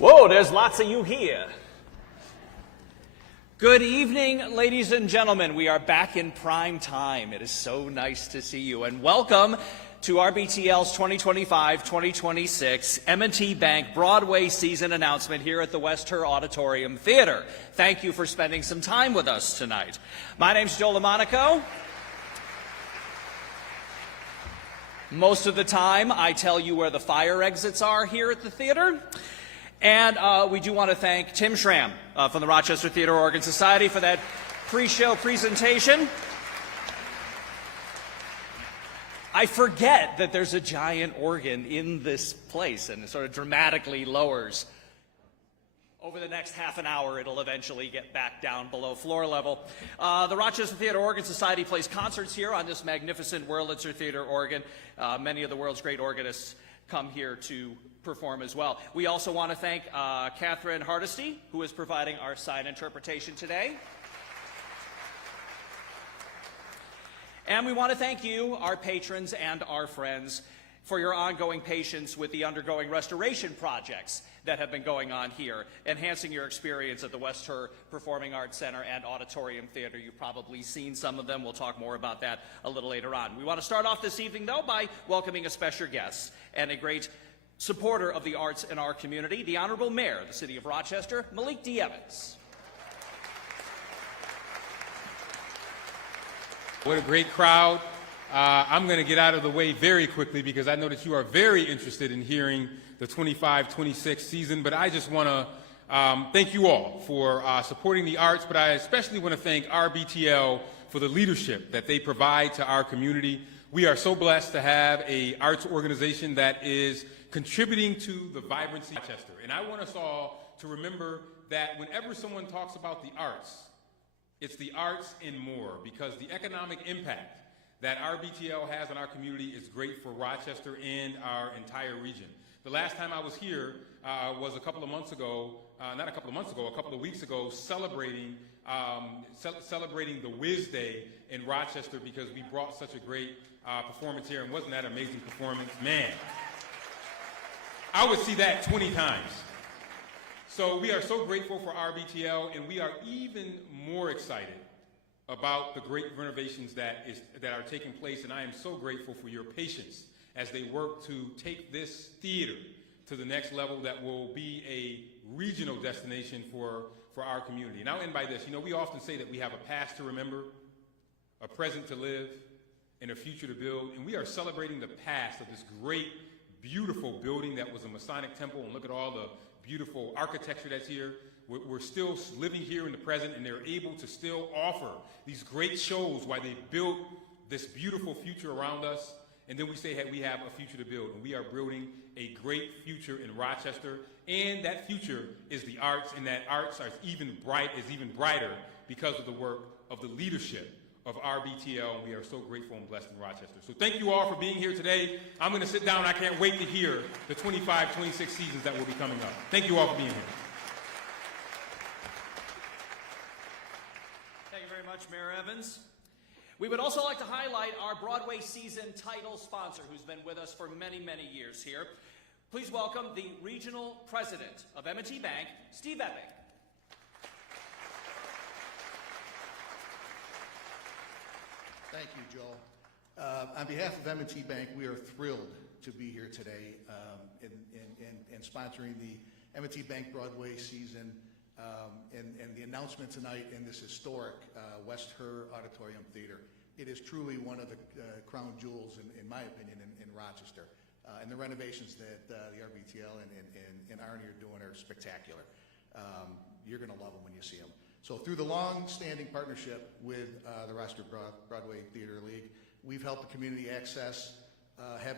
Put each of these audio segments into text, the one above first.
Whoa, there's lots of you here. Good evening, ladies and gentlemen. We are back in prime time. It is so nice to see you. And welcome to RBTL's 2025-2026 M&T Bank Broadway season announcement here at the Auditorium Theater. Thank you for spending some time with us tonight. My name's Joe LaMonaco. Most of the time, I tell you where the fire exits are here at the theater. And we do want to thank Tim Schramm from the Rochester Theater Organ Society for that pre-show presentation. I forget that there's a giant organ in this place, and it sort of dramatically lowers. Over the next half an hour, it'll eventually get back down below floor level. The Rochester Theater Organ Society plays concerts here on this magnificent Wurlitzer Theater organ. Many of the world's great organists come here to perform as well. We also want to thank Catherine Hardesty, who is providing our sign interpretation today. And we want to thank you, our patrons and our friends, for your ongoing patience with the undergoing restoration projects that have been going on here, enhancing your experience at the West Her Performing Arts Center and Auditorium Theater. You've probably seen some of them. We'll talk more about that a little later on. We want to start off this evening, though, by welcoming a special guest and a great supporter of the arts in our community, the Honorable Mayor of the City of Rochester, Malik D. Evans. What a great crowd. I'm going to get out of the way very quickly because I know that you are very interested in hearing the 25-26 season, but I just want to thank you all for supporting the arts, but I especially want to thank RBTL for the leadership that they provide to our community. We are so blessed to have an arts organization that is contributing to the vibrancy of Rochester. And I want us all to remember that whenever someone talks about the arts, it's the arts and more, because the economic impact that RBTL has on our community is great for Rochester and our entire region. The last time I was here was a couple of weeks ago, celebrating the Whiz Day in Rochester, because we brought such a great performance here. And wasn't that an amazing performance? Man, I would see that 20 times. So we are so grateful for RBTL, and we are even more excited about the great renovations that are taking place, and I am so grateful for your patience as they work to take this theater to the next level that will be a regional destination for our community. And I'll end by this. You know, we often say that we have a past to remember, a present to live, and a future to build, and we are celebrating the past of this great, beautiful building that was a Masonic temple, and look at all the beautiful architecture that's here. We're still living here in the present, and they're able to still offer these great shows while they build this beautiful future around us. And then we say, hey, we have a future to build, and we are building a great future in Rochester. And that future is the arts, and that arts is even brighter because of the work of the leadership of RBTL, and we are so grateful and blessed in Rochester. So thank you all for being here today. I'm going to sit down. I can't wait to hear the 25-26 seasons that will be coming up. Thank you all for being here. Thank you very much, Mayor Evans. We would also like to highlight our Broadway season title sponsor, who's been with us for many, many years here. Please welcome the Regional President of M&T Bank, Steve Epping. Thank you, Joel. On behalf of M&T Bank, we are thrilled to be here today in sponsoring the M&T Bank Broadway season and the announcement tonight in this historic West Her Auditorium Theater. It is truly one of the crown jewels, in my opinion, in Rochester. And the renovations that the RBTL and Arnie are doing are spectacular. You're going to love them when you see them. So through the long-standing partnership with the Rochester Broadway Theater League, we've helped the community have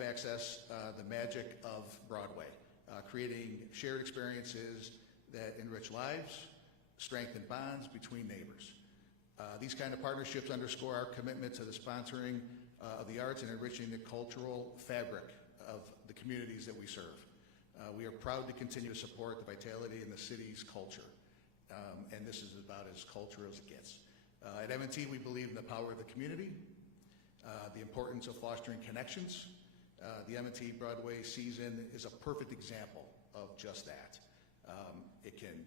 access the magic of Broadway, creating shared experiences that enrich lives, strengthen bonds between neighbors. These kind of partnerships underscore our commitment to the sponsoring of the arts and enriching the cultural fabric of the communities that we serve. We are proud to continue to support the vitality in the city's culture. And this is about as culture as it gets. At M&T, we believe in the power of the community, the importance of fostering connections. The M&T Broadway season is a perfect example of just that. It can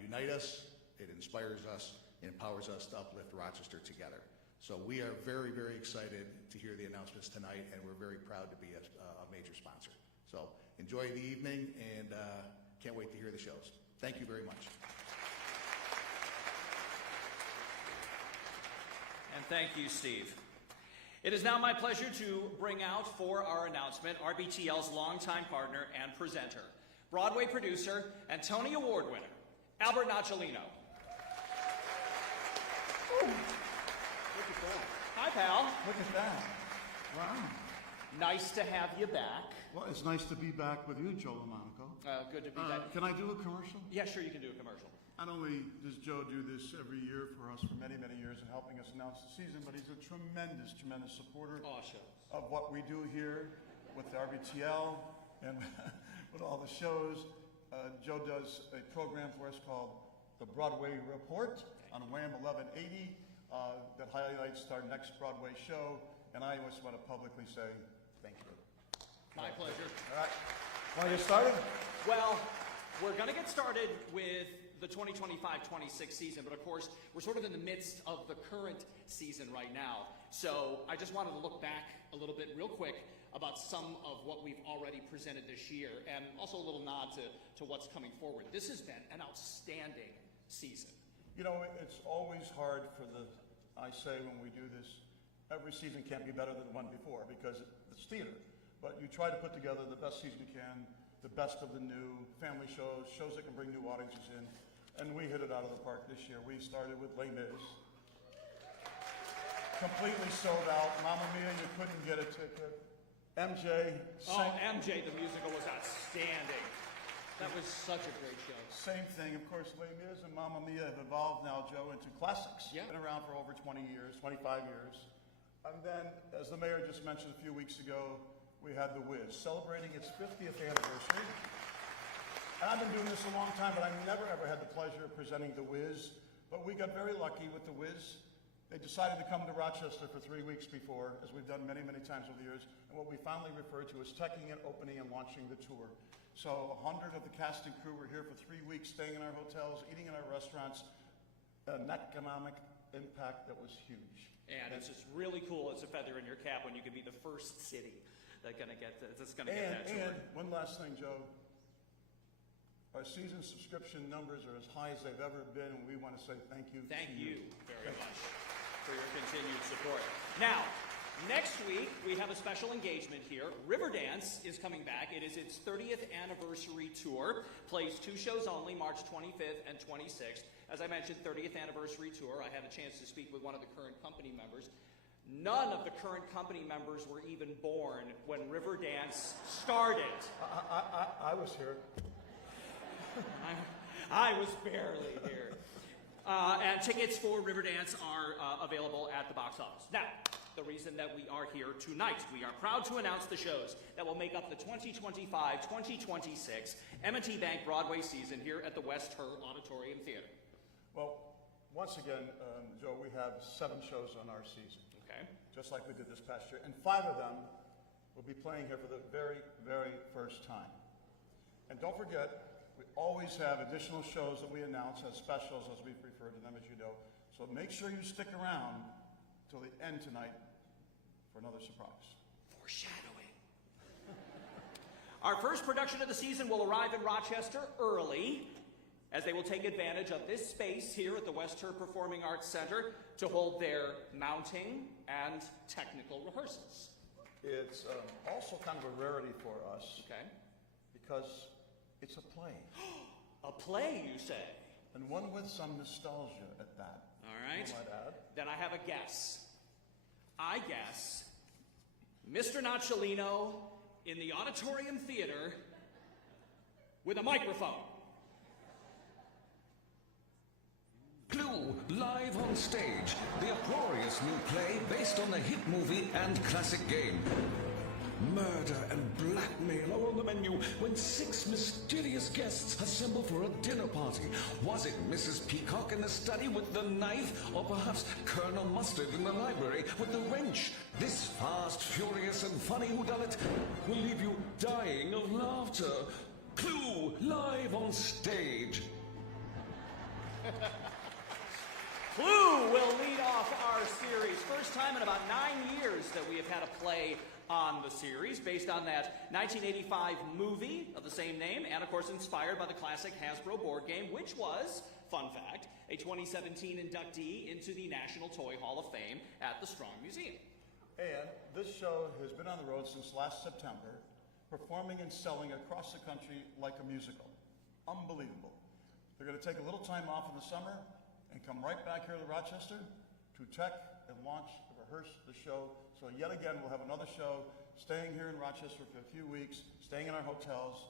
unite us, it inspires us, and empowers us to uplift Rochester together. So we are very, very excited to hear the announcements tonight, and we're very proud to be a major sponsor. So enjoy the evening, and can't wait to hear the shows. Thank you very much. And thank you, Steve. It is now my pleasure to bring out for our announcement RBTL's longtime partner and presenter, Broadway producer and Tony Award winner, Albert Nocciolino. Look at that. Hi, pal. Look at that. Wow. Nice to have you back. Well, it's nice to be back with you, Joe LaMonaco. Good to be back. Can I do a commercial? Yeah, sure, you can do a commercial. Not only does Joe do this every year for us for many, many years and helping us announce the season, but he's a tremendous, tremendous supporter of what we do here with the RBTL and with all the shows. Joe does a program for us called the Broadway Report on WAM 1180 that highlights our next Broadway show, and I just want to publicly say thank you. My pleasure. All right. Want to get started? Well, we're going to get started with the 2025-26 season, but of course, we're sort of in the midst of the current season right now. So I just wanted to look back a little bit real quick about some of what we've already presented this year, and also a little nod to what's coming forward. This has been an outstanding season. You know, it's always hard for I say when we do this, every season can't be better than the one before because it's theater. But you try to put together the best season you can, the best of the new family shows, shows that can bring new audiences in. And we hit it out of the park this year. We started with Les Mis. Completely sold out. Mamma Mia, you couldn't get a ticket. MJ. MJ, the musical was outstanding. That was such a great show. Same thing. Of course, Les Mis and Mamma Mia have evolved now, Joe, into classics. Yeah. Been around for over 20 years, 25 years. And then, as the mayor just mentioned a few weeks ago, we had The Wiz, celebrating its 50th anniversary. And I've been doing this a long time, but I never ever had the pleasure of presenting The Wiz. But we got very lucky with The Wiz. They decided to come to Rochester for 3 weeks before, as we've done many, many times over the years, and what we finally refer to as teching it, opening, and launching the tour. So 100 of the cast and crew were here for 3 weeks, staying in our hotels, eating in our restaurants, an economic impact that was huge. And it's just really cool. It's a feather in your cap when you can be the first city that's going to get that tour. And one last thing, Joe. Our season subscription numbers are as high as they've ever been, and we want to say thank you. Thank you very much for your continued support. Now, next week, we have a special engagement here. Riverdance is coming back. It is its 30th anniversary tour. Plays 2 shows only, March 25th and 26th. As I mentioned, 30th anniversary tour. I had a chance to speak with one of the current company members. None of the current company members were even born when Riverdance started. I was here. I was barely here. And tickets for Riverdance are available at the box office. Now, the reason that we are here tonight, we are proud to announce the shows that will make up the 2025-2026 M&T Bank Broadway season here at the West Her Auditorium Theater. Well, once again, Joe, we have 7 shows on our season. Okay. Just like we did this past year. And 5 of them will be playing here for the very, very first time. And don't forget, we always have additional shows that we announce as specials, as we refer to them, as you know. So make sure you stick around till the end tonight for another surprise. Foreshadowing. Our first production of the season will arrive in Rochester early, as they will take advantage of this space here at the West Her Performing Arts Center to hold their mounting and technical rehearsals. It's also kind of a rarity for us. Okay. Because it's a play. A play, you say? And one with some nostalgia at that. All right. I might add. Then I have a guess. I guess Mr. Nocciolino in the Auditorium Theater with a microphone. Clue, live on stage. The uproarious new play based on the hit movie and classic game. Murder and blackmail are on the menu when 6 mysterious guests assemble for a dinner party. Was it Mrs. Peacock in the study with the knife? Or perhaps Colonel Mustard in the library with the wrench? This fast, furious, and funny whodunit will leave you dying of laughter. Clue, live on stage. Clue will lead off our series. First time in about 9 years that we have had a play on the series, based on that 1985 movie of the same name, and of course inspired by the classic Hasbro board game, which was, fun fact, a 2017 inductee into the National Toy Hall of Fame at the Strong Museum. And this show has been on the road since last September, performing and selling across the country like a musical. Unbelievable. They're going to take a little time off in the summer and come right back here to Rochester to check and launch and rehearse the show. So yet again, we'll have another show, staying here in Rochester for a few weeks, staying in our hotels,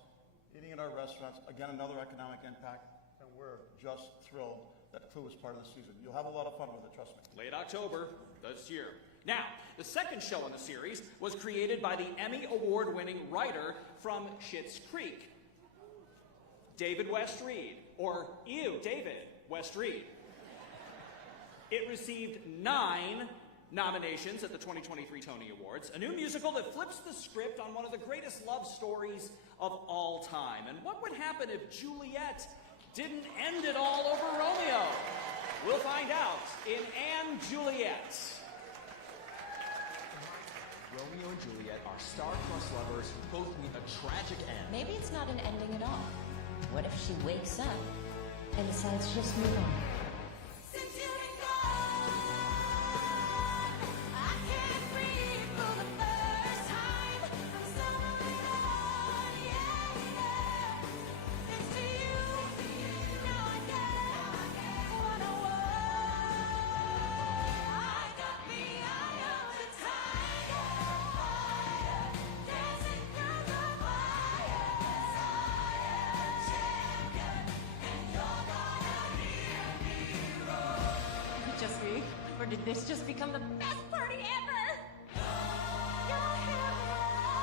eating at our restaurants. Again, another economic impact, and we're just thrilled that Clue is part of the season. You'll have a lot of fun with it, trust me. Late October this year. Now, the second show in the series was created by the Emmy Award-winning writer from Schitt's Creek, David West Reed, or David West Reed. It received 9 nominations at the 2023 Tony Awards, a new musical that flips the script on one of the greatest love stories of all time. And what would happen if Juliet didn't end it all over Romeo? We'll find out in & Juliet. Romeo and Juliet are star-crossed lovers who both meet a tragic end. Maybe it's not an ending at all. What if she wakes up and decides to just move on? Since you've been gone, I can't breathe for the first time. I'm stumbling on, yeah. Thanks to you, now I get what I want. I got the eye of the tiger, dancing through the fire. Champion, and you're gonna hear me roar. Just me? Or did this just become the best party ever? You'll hear me roar.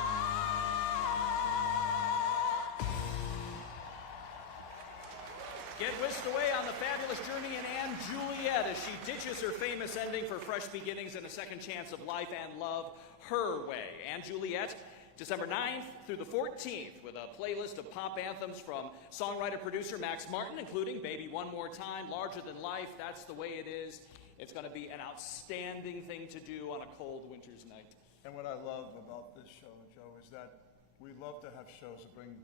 Get whisked away on the fabulous journey in & Juliet as she ditches her famous ending for fresh beginnings and a second chance of life and love her way. & Juliet, December 9th through the 14th, with a playlist of pop anthems from songwriter-producer Max Martin, including Baby One More Time, Larger Than Life, That's the Way It Is. It's going to be an outstanding thing to do on a cold winter's night. And what I love about this show, Joe, is that we love to have shows that bring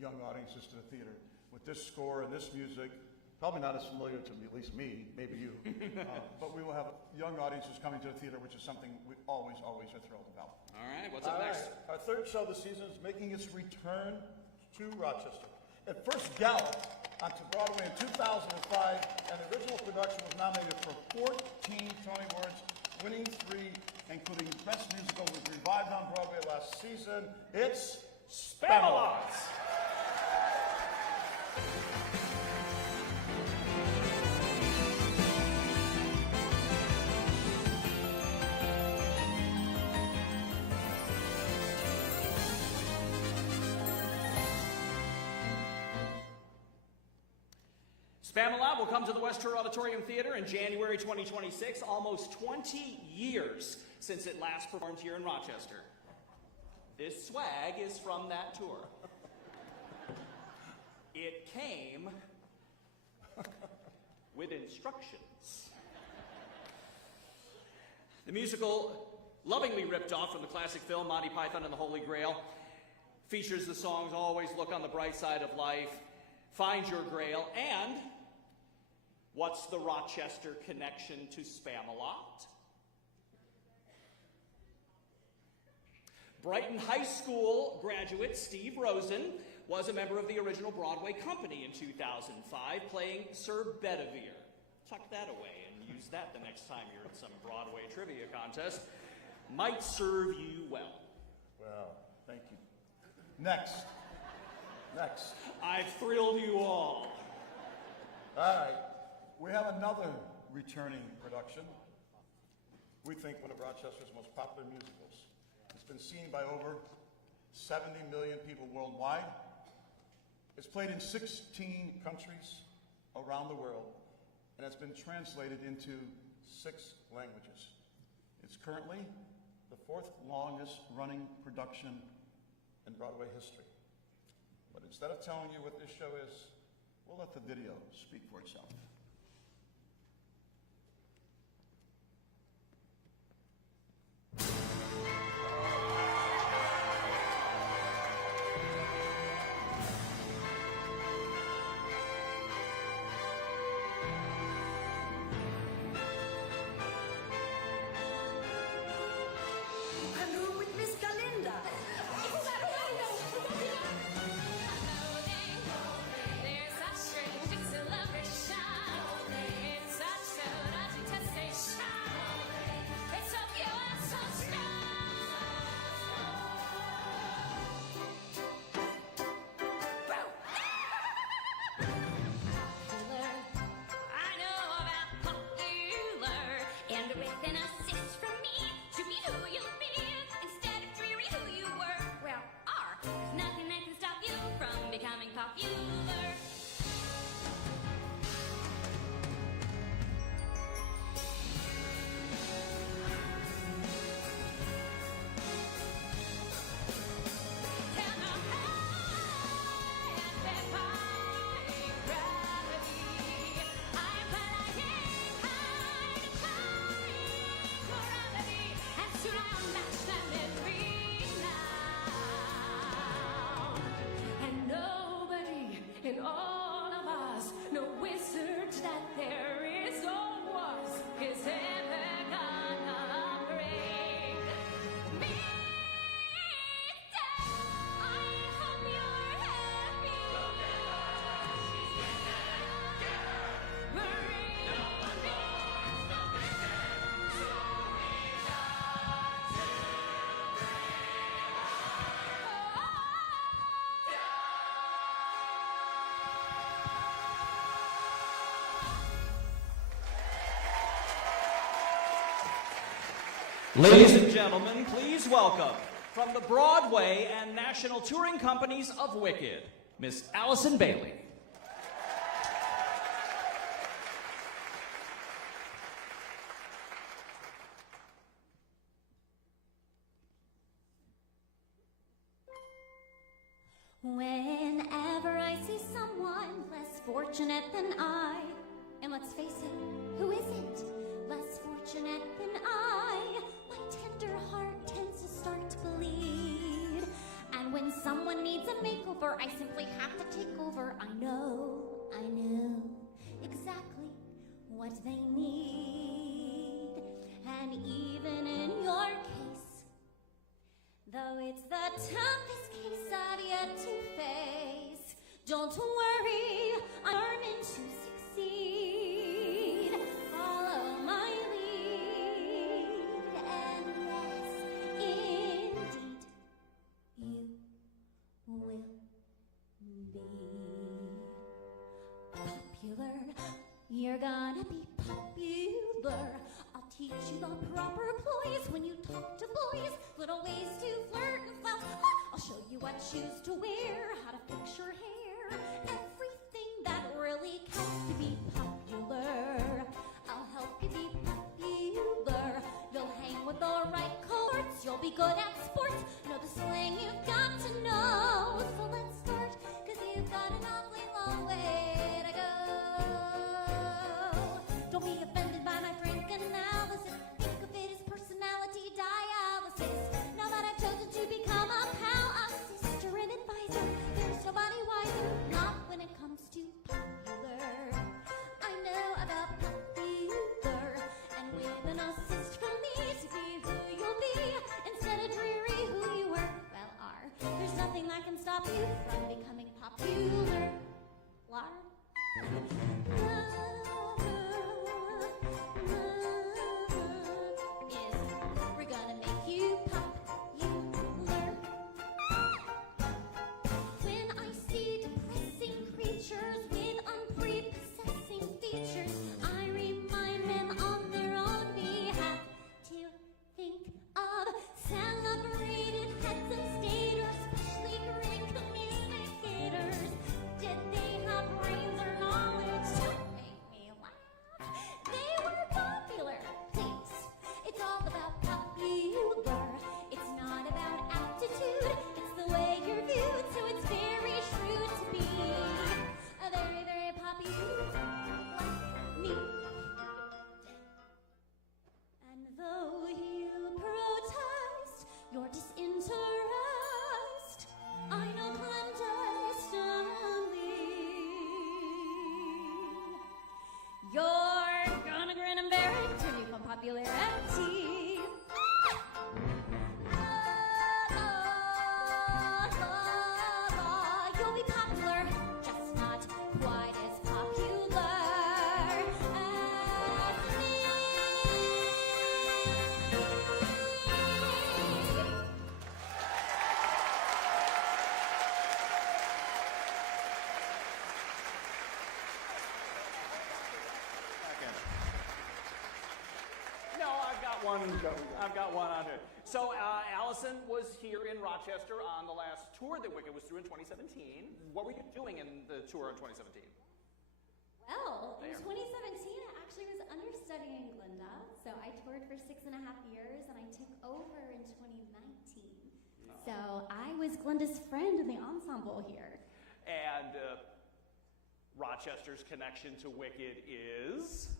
young audiences to the theater. With this score and this music, probably not as familiar to at least me, maybe you, but we will have young audiences coming to the theater, which is something we always are thrilled about. All right, what's up next? Our third show this season is making its return to Rochester. It first galloped onto Broadway in 2005, and the original production was nominated for 14 Tony Awards, winning 3, including Best Musical, was revived on Broadway last season. It's Spamalot. Spamalot will come to the Rochester Auditorium Theater in January 2026, almost 20 years since it last performed here in Rochester. This swag is from that tour. It came with instructions. The musical, lovingly ripped off from the classic film Monty Python and the Holy Grail, features the songs Always Look on the Bright Side of Life, Find Your Grail, and what's the Rochester connection to Spamalot? Brighton High School graduate Steve Rosen was a member of the original Broadway company in 2005, playing Sir Bedivere. Tuck that away and use that the next time you're in some Broadway trivia contest. Might serve you well. Well, thank you. Next. I've thrilled you all. All right. We have another returning production. We think one of Rochester's most popular musicals. It's been seen by over 70 million people worldwide. It's played in 16 countries around the world, and it's been translated into 6 languages. It's currently the 4th longest running production in Broadway history. But instead of telling you what this show is, we'll let the video speak for itself. Hello with Miss Galinda. Is that There's such strange acceleration. It's such a dodgy testation. It's so pure and so Popular. I know about popular. And with an assist from me to be who you'll be instead of dreary who you were. Well, are. There's nothing that can stop you from becoming popular. Tell me how and defying gravity. I'm flying high, defying gravity, and soon I'll match them every now. And nobody in all of us, no wizard that there is or was, is ever gonna break me down. I hope you're happy. Ladies and gentlemen, please welcome, from the Broadway and national touring companies of Wicked, Miss Allison Bailey. Whenever I see someone less fortunate than I, and let's face it, who isn't less fortunate than I, my tender heart tends to start to bleed. And when someone needs a makeover, I simply have to take over. I know exactly what they need. And even in your case, though it's the toughest case I've yet to face, don't worry, I'm determined to succeed. Follow my lead, and yes, indeed, you will be popular. You're gonna be popular. I'll teach you the proper ploys when you talk to boys, little ways to flirt and flout. I'll show you what shoes to wear, how to fix your hair, everything that really counts to be popular. I'll help you be popular. You'll hang with the right cohorts, you'll be good at sports, know the slang you've got to know. So let's start, 'cause you've got an awfully long way to go. Don't be offended by my frank analysis. Think of it as personality dialysis. Now that I've chosen to become a pal, a sister, and advisor, there's nobody wiser. Not when it comes to popular. I know about popular, and with an assist from me to be who you'll be instead of dreary who you were. Well, there's nothing that can stop you from becoming popular. Lard. We're gonna make you popular. When I see depressing creatures with unprepossessing features, I remind them on their own behalf to think of celebrated heads of state or especially great communicators. Did they have brains or knowledge? I've got one on here. So Allison was here in Rochester on the last tour that Wicked was through in 2017. What were you doing in the tour in 2017? Well, in 2017, I actually was understudying Glinda, so I toured for 6.5 years, and I took over in 2019. So I was Glinda's friend in the ensemble here. And Rochester's connection to Wicked is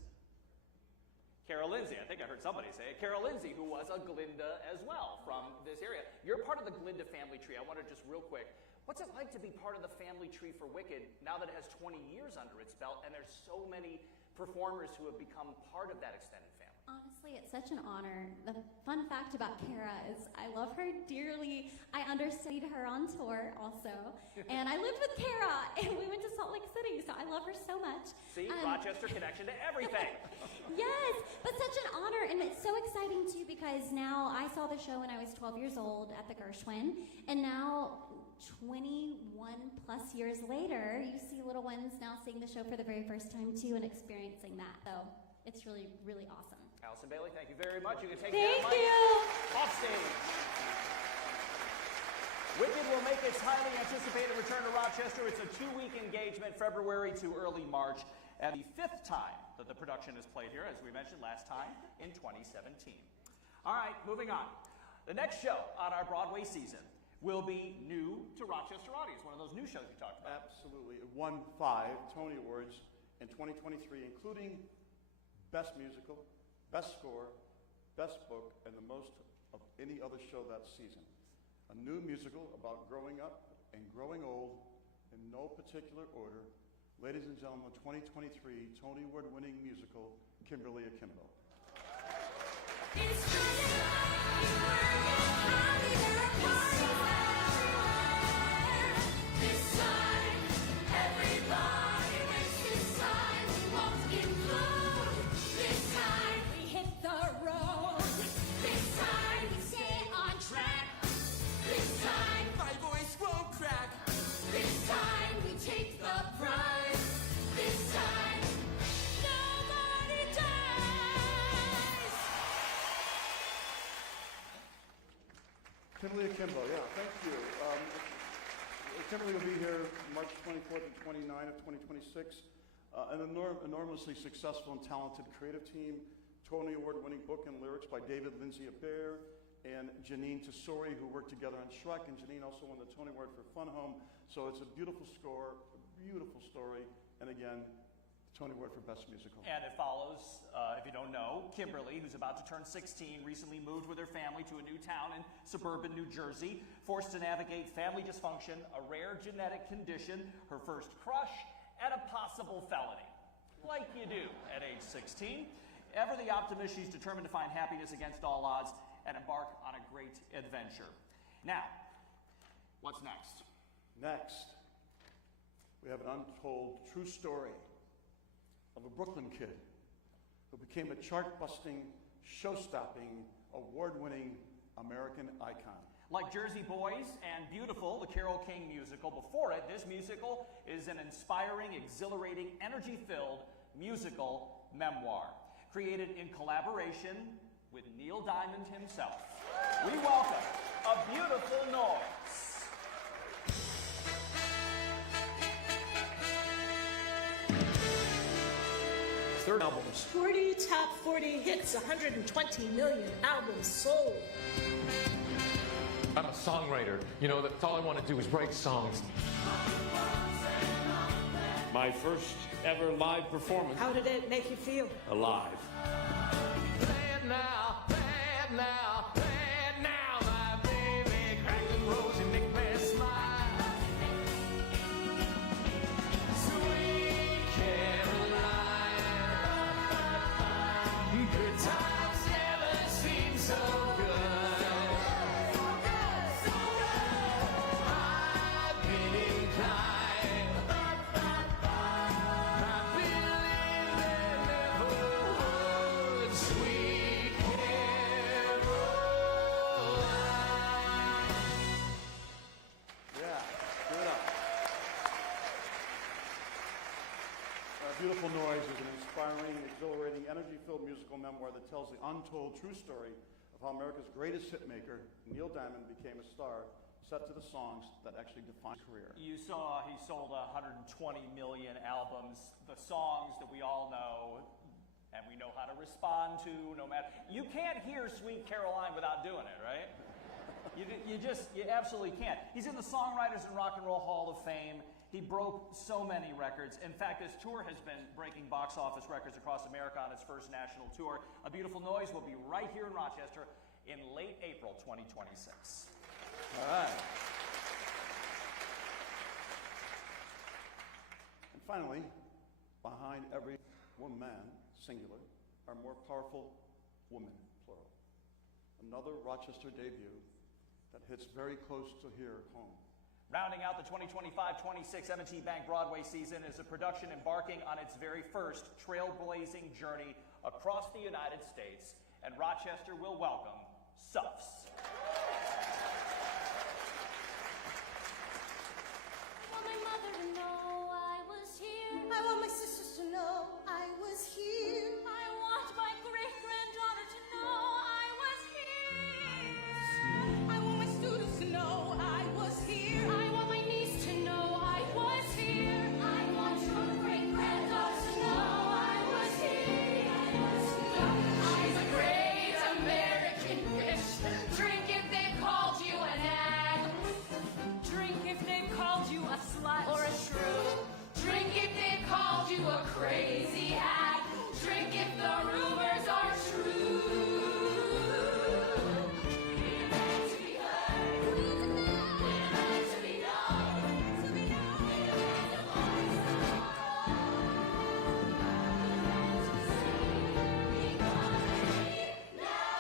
Carol Lindsay. I think I heard somebody say it. Carol Lindsay, who was a Glinda as well from this area. You're part of the Glinda family tree. I wonder just real quick, what's it like to be part of the family tree for Wicked now that it has 20 years under its belt and there's so many performers who have become part of that extended family? Honestly, it's such an honor. The fun fact about Kara is I love her dearly. I understudied her on tour also. And I lived with Kara, and we went to Salt Lake City, so I love her so much. See, Rochester connection to everything. Yes, but such an honor, and it's so exciting too because now I saw the show when I was 12 years old at the Gershwin, and now 21 plus years later, you see little ones now seeing the show for the very first time too and experiencing that. So it's really, really awesome. Allison Bailey, thank you very much. You can take Thank that mic you. off stage. Wicked will make its highly anticipated return to Rochester. It's a 2-week engagement, February to early March, and the 5th time that the production is played here, as we mentioned last time, in 2017. All right, moving on. The next show on our Broadway season will be new to Rochester audience, one of those new shows you talked about. Absolutely. It won 5 Tony Awards in 2023, including Best Musical, Best Score, Best Book, and the most of any other show that season. A new musical about growing up and growing old in no particular order. Ladies and gentlemen, the 2023 Tony Award-winning musical, Kimberly Akimbo. Kimberly Akimbo, yeah, thank you. Kimberly will be here March 24th and 29th of 2026. An enormously successful and talented creative team, Tony Award-winning book and lyrics by David Lindsay-Abaire and Janine Tesori, who worked together on Shrek, and Janine also won the Tony Award for Fun Home. So it's a beautiful score, a beautiful story, and again, Tony Award for Best Musical. And it follows, if you don't know, Kimberly, who's about to turn 16, recently moved with her family to a new town in suburban New Jersey, forced to navigate family dysfunction, a rare genetic condition, her first crush, and a possible felony. Like you do at age 16. Ever the optimist, she's determined to find happiness against all odds and embark on a great adventure. Now, what's next? Next, we have an untold true story of a Brooklyn kid who became a chart-busting, show-stopping, award-winning American icon. Like Jersey Boys and Beautiful, the Carole King musical, before it, this musical is an inspiring, exhilarating, energy-filled musical memoir, created in collaboration with Neil Diamond himself. We welcome A Beautiful Noise. Third albums. 40 top 40 hits, 120 million albums sold. I'm a songwriter. You know, that's all I want to do is write songs. My first ever live performance. How did it make you feel? Alive. Play it now, play it now, play it now, my baby. Crack the rose and make me smile. Sweet Caroline. Good times never seem so good. I've been inclined. I believe there never would. Sweet Caroline. Yeah, give it up. Beautiful Noise is an inspiring, and exhilarating, energy-filled musical memoir that tells the untold true story of how America's greatest hitmaker, Neil Diamond, became a star, set to the songs that actually defined his career. You saw he sold 120 million albums, the songs that we all know and we know how to respond to, no matter. You can't hear Sweet Caroline without doing it, right? You absolutely can't. He's in the Songwriters and Rock and Roll Hall of Fame. He broke so many records. In fact, his tour has been breaking box office records across America on its first national tour. A Beautiful Noise will be right here in Rochester in late April 2026. All right. And finally, behind every man, singular, are more powerful women, plural. Another Rochester debut that hits very close to here at home. Rounding out the 2025-26 M&T Bank Broadway season is a production embarking on its very first trailblazing journey across the United States, and Rochester will welcome Suffs. I want my mother to know I was here. I want my sisters to know I was here. I want my great-granddaughter to know I was here. I want my students to know I was here. I want my niece to know I was here. I want your great-granddaughter to know I was here. I'm a great American fish. Drink if they called you an egg. Drink if they called you a slut or a shrew. Drink if they called you a crazy hag. Drink if the rumors are true. We're meant to be heard. We're meant to be known. We're meant to voice tomorrow. We're meant to sing equality now.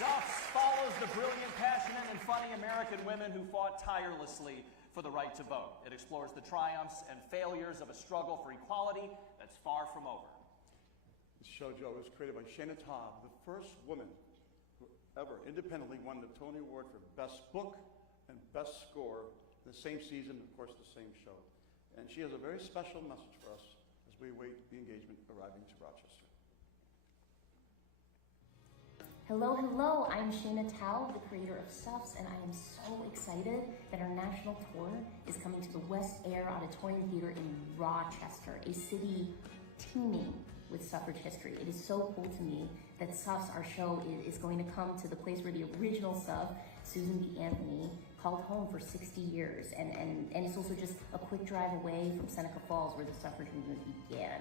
Suffs follows the brilliant, passionate, and funny American women who fought tirelessly for the right to vote. It explores the triumphs and failures of a struggle for equality that's far from over. This show, Joe, was created by Shana Taub, the first woman who ever independently won the Tony Award for Best Book and Best Score the same season, of course, the same show. And she has a very special message for us as we await the engagement arriving to Rochester. Hello, hello, I'm Shana Taub, the creator of Suffs, and I am so excited that our national tour is coming to the West Air Auditorium Theater in Rochester, a city teeming with suffrage history. It is so cool to me that Suffs, our show, is going to come to the place where the original Suff, Susan B. Anthony, called home for 60 years, and it's also just a quick drive away from Seneca Falls where the suffrage movement began.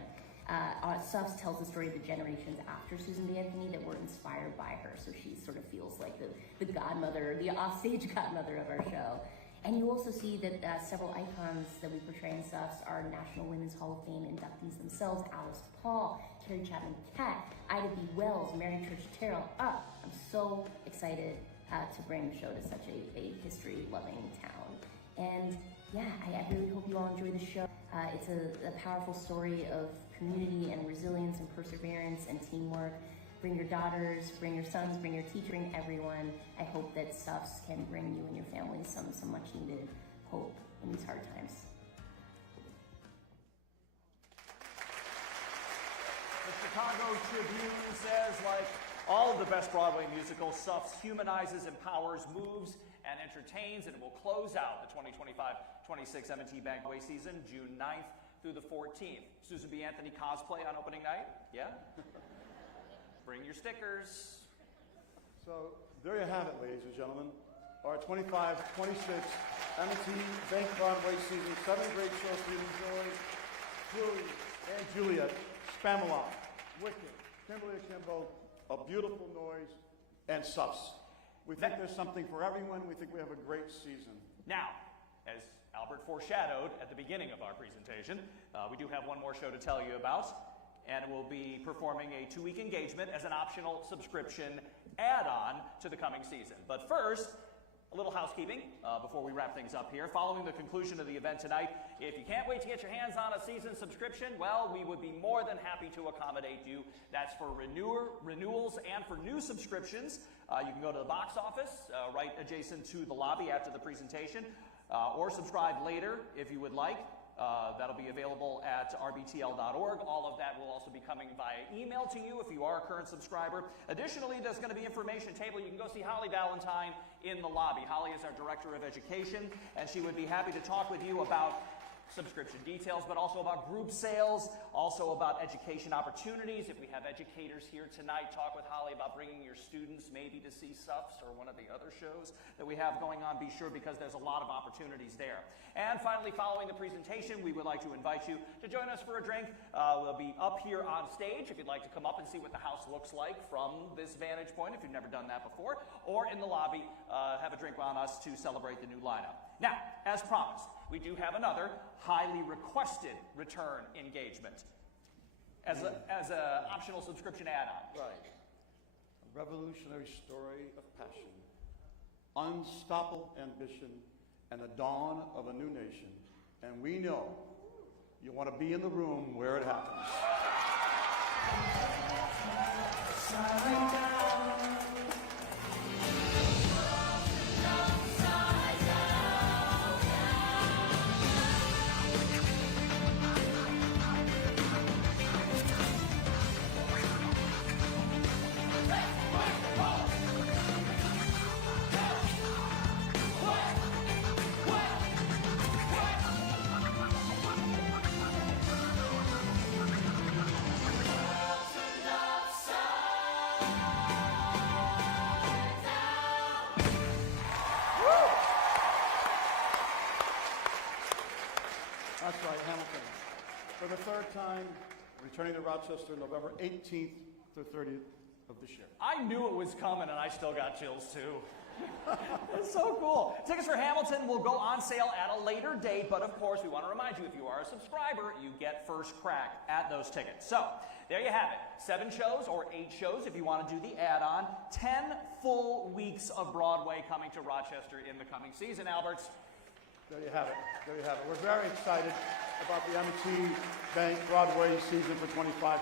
Suffs tells the story of the generations after Susan B. Anthony that were inspired by her, so she sort of feels like the godmother, the offstage godmother of our show. And you also see that several icons that we portray in Suffs are National Women's Hall of Fame inductees themselves: Alice Paul, Carrie Chapman Catt, Ida B. Wells, Mary Church Terrell. I'm so excited to bring the show to such a history-loving town. And yeah, I really hope you all enjoy the show. It's a powerful story of community and resilience and perseverance and teamwork. Bring your daughters, bring your sons, bring your teachers, bring everyone. I hope that Suffs can bring you and your family some much needed hope in these hard times. The Chicago Tribune says, like all of the best Broadway musicals, Suffs humanizes, empowers, moves, and entertains, and it will close out the 2025-26 M&T Bank Broadway season June 9th through the 14th. Susan B. Anthony cosplay on opening night? Yeah? Bring your stickers. So there you have it, ladies and gentlemen. Our 25-26 M&T Bank Broadway season. 7 great shows for you to enjoy. Julie and Juliet, Spamalot, Wicked, Kimberly Akimbo, A Beautiful Noise, and Suffs. We think there's something for everyone. We think we have a great season. Now, as Albert foreshadowed at the beginning of our presentation, we do have one more show to tell you about, and we'll be performing a 2-week engagement as an optional subscription add-on to the coming season. But first, a little housekeeping before we wrap things up here. Following the conclusion of the event tonight, If you can't wait to get your hands on a season subscription, well, we would be more than happy to accommodate you. That's for renewals and for new subscriptions. You can go to the box office right adjacent to the lobby after the presentation, or subscribe later if you would like. That'll be available at rbtl.org. All of that will also be coming via email to you if you are a current subscriber. Additionally, there's going to be information table. You can go see Holly Valentine in the lobby. Holly is our Director of Education, and she would be happy to talk with you about subscription details, but also about group sales, also about education opportunities. If we have educators here tonight, talk with Holly about bringing your students maybe to see SUFS or one of the other shows that we have going on. Be sure, because there's a lot of opportunities there. And finally, following the presentation, we would like to invite you to join us for a drink. We'll be up here on stage if you'd like to come up and see what the house looks like from this vantage point, if you've never done that before, or in the lobby, have a drink on us to celebrate the new lineup. Now, as promised, we do have another highly requested return engagement as an optional subscription add-on. Right. A revolutionary story of passion, unstoppable ambition, and the dawn of a new nation. And we know you want to be in the room where it happens. That's right, Hamilton. For the third time, returning to Rochester November 18th through 30th of this year. I knew it was coming, and I still got chills, too. It's so cool. Tickets for Hamilton will go on sale at a later date, but of course, we want to remind you, if you are a subscriber, you get first crack at those tickets. So, there you have it. 7 shows, or 8 shows if you want to do the add-on. 10 full weeks of Broadway coming to Rochester in the coming season, Alberts. There you have it. There you have it. We're very excited about the M&T Bank Broadway season for 25-26. I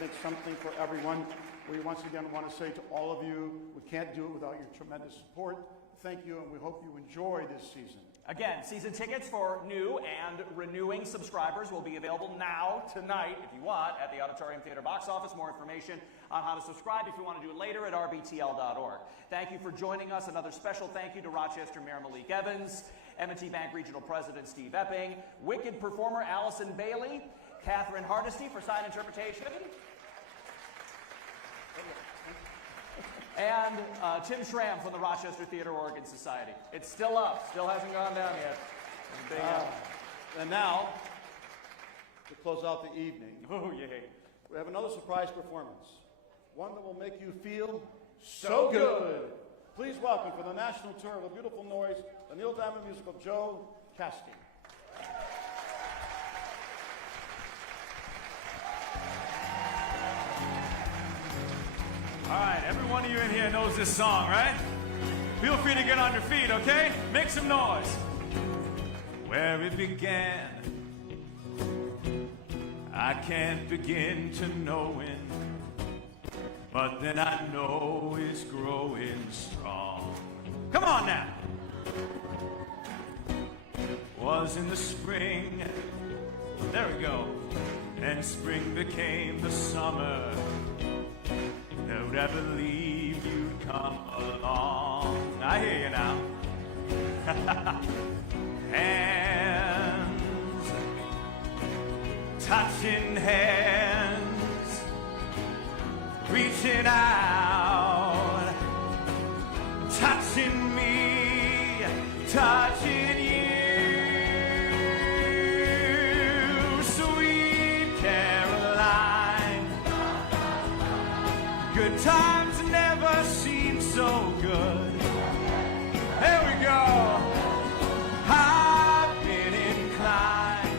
think something for everyone. We once again want to say to all of you, we can't do it without your tremendous support. Thank you, and we hope you enjoy this season. Again, season tickets for new and renewing subscribers will be available now, tonight, if you want, at the Auditorium Theater box office. More information on how to subscribe if you want to do it later at rbtl.org. Thank you for joining us. Another special thank you to Rochester Mayor Malik Evans, M&T Bank Regional President Steve Epping, Wicked performer Allison Bailey, Catherine Hardesty for sign interpretation, and Tim Schramm from the Rochester Theater Organ Society. It's still up, still hasn't gone down yet. And now, to close out the evening, Oh, yay. we have another surprise performance. One that will make you feel so good. Please welcome for the national tour of A Beautiful Noise, the Neil Diamond musical, Joe Caskey. All right, every one of you in here knows this song, right? Feel free to get on your feet, okay? Make some noise. Where it began, I can't begin to know it, but then I know it's growing strong. Come on now. Was in the spring, there we go, and spring became the summer. Who'd ever believe you'd come along? I hear you now. Hands, touching hands, reaching out, touching me, touching you, sweet Caroline. Good times never seem so good. There we go. I've been inclined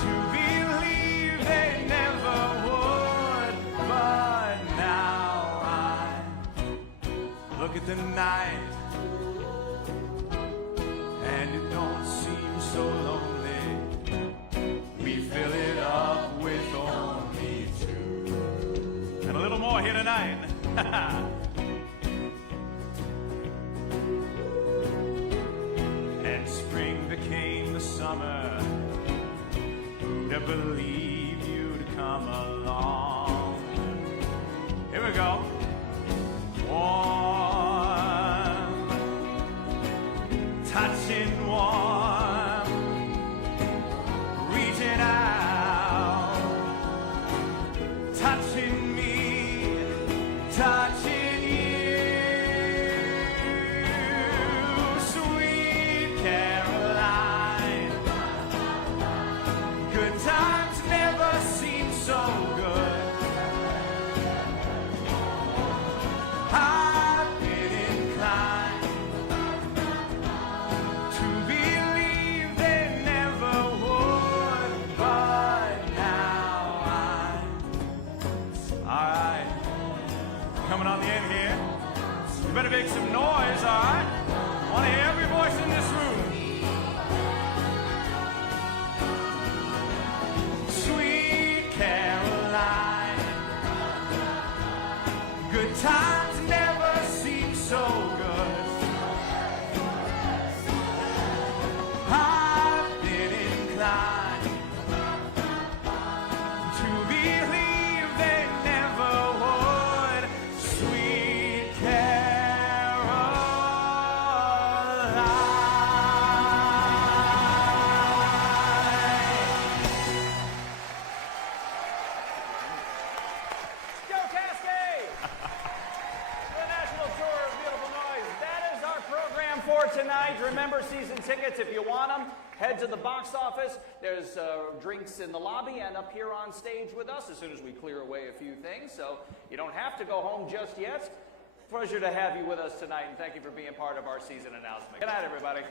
to believe they never would, but now I look at the night and it don't seem here tonight. And spring became the summer. Who'd have believed you'd come along? Here we go. Warm, touching warm, reaching out, touching me, touching you, sweet Caroline. Good times never seem so good. I've been inclined to believe they never would, but now alright, coming on the end here. You better make some noise, alright? I want to hear every voice in this room. Sweet Caroline, good times never seem so good. I've been inclined to believe they never would. Sweet Caroline. Joe Cascade! The National Tour of Beautiful Noise. That is our program for tonight. Remember, season tickets, if you want them, head to the box office. There's drinks in the lobby and up here on stage with us as soon as we clear away a few things. So you don't have to go home just yet. Pleasure to have you with us tonight, and thank you for being part of our season announcement. Good night, everybody.